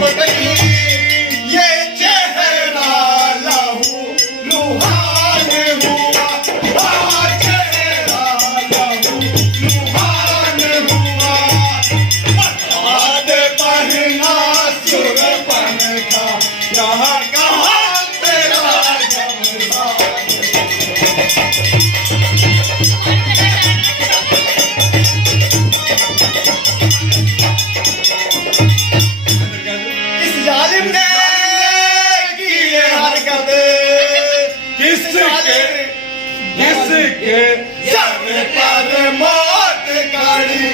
अब कहीं ये चेहरा लहू लुहान हुआ, चेहरा लहू लुहान हुआ। बता पहना सुरपन का यहाँ कहाँ तेरा इस जालिम ने किए हरकत, किसके सर पर मौत गाड़ी